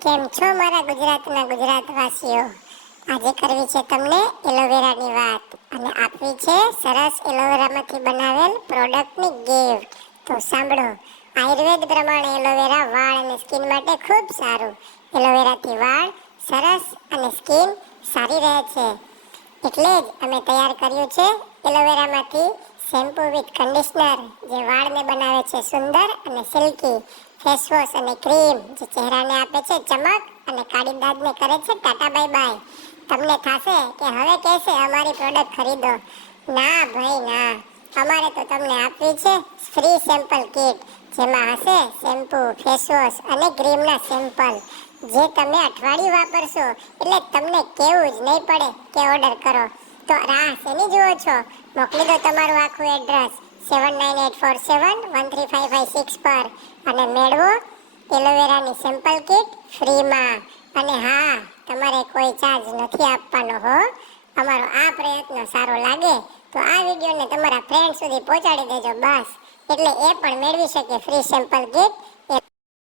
કેમ છો મારા ગુજરાતના ગુજરાતવાસીઓ? આજે કરવી છે તમને એલોવેરાની વાત અને આપવી છે સરસ એલોવેરામાંથી બનાવેલ પ્રોડક્ટની ગિફ્ટ. તો સાંભળો, આયુર્વેદ પ્રમાણે એલોવેરા વાળ અને સ્કિન માટે ખૂબ સારું. એલોવેરાથી વાળ સરસ અને સ્કિન સારી રહે છે. એટલે જ અમે તૈયાર કર્યું છે એલોવેરામાંથી શેમ્પૂ વિથ કન્ડિશનર, જે વાળને બનાવે છે સુંદર અને સિલ્કી. ફેસવોશ અને ક્રીમ, જે ચહેરાને આપે છે ચમક અને કાળી દાગને કરે છે ટાટા બાય બાય. તમને થશે કે હવે કહેશે અમારી પ્રોડક્ટ ખરીદો. ના ભાઈ ના, અમારે તો તમને આપવી છે ફ્રી સેમ્પલ કીટ, જેમાં હશે શેમ્પૂ, ફેસવોશ અને ક્રીમના સેમ્પલ, જે તમે અઠવાડિયું વાપરશો એટલે તમને કેવું જ નહીં પડે કે ઓર્ડર કરો. તો રાહ શેની જુઓ છો? મોકલી દો તમારું આખું એડ્રેસ 7984713556 પર અને મેળવો એલોવેરાની સેમ્પલ કીટ ફ્રીમાં. અને હા, તમારે કોઈ ચાર્જ નથી આપવાનો હો. અમારો આ પ્રયત્ન સારો લાગે તો આ વિડીયોને તમારા ફ્રેન્ડ સુધી પહોંચાડી દેજો બસ, એટલે એ પણ મેળવી શકે ફ્રી સેમ્પલ કીટ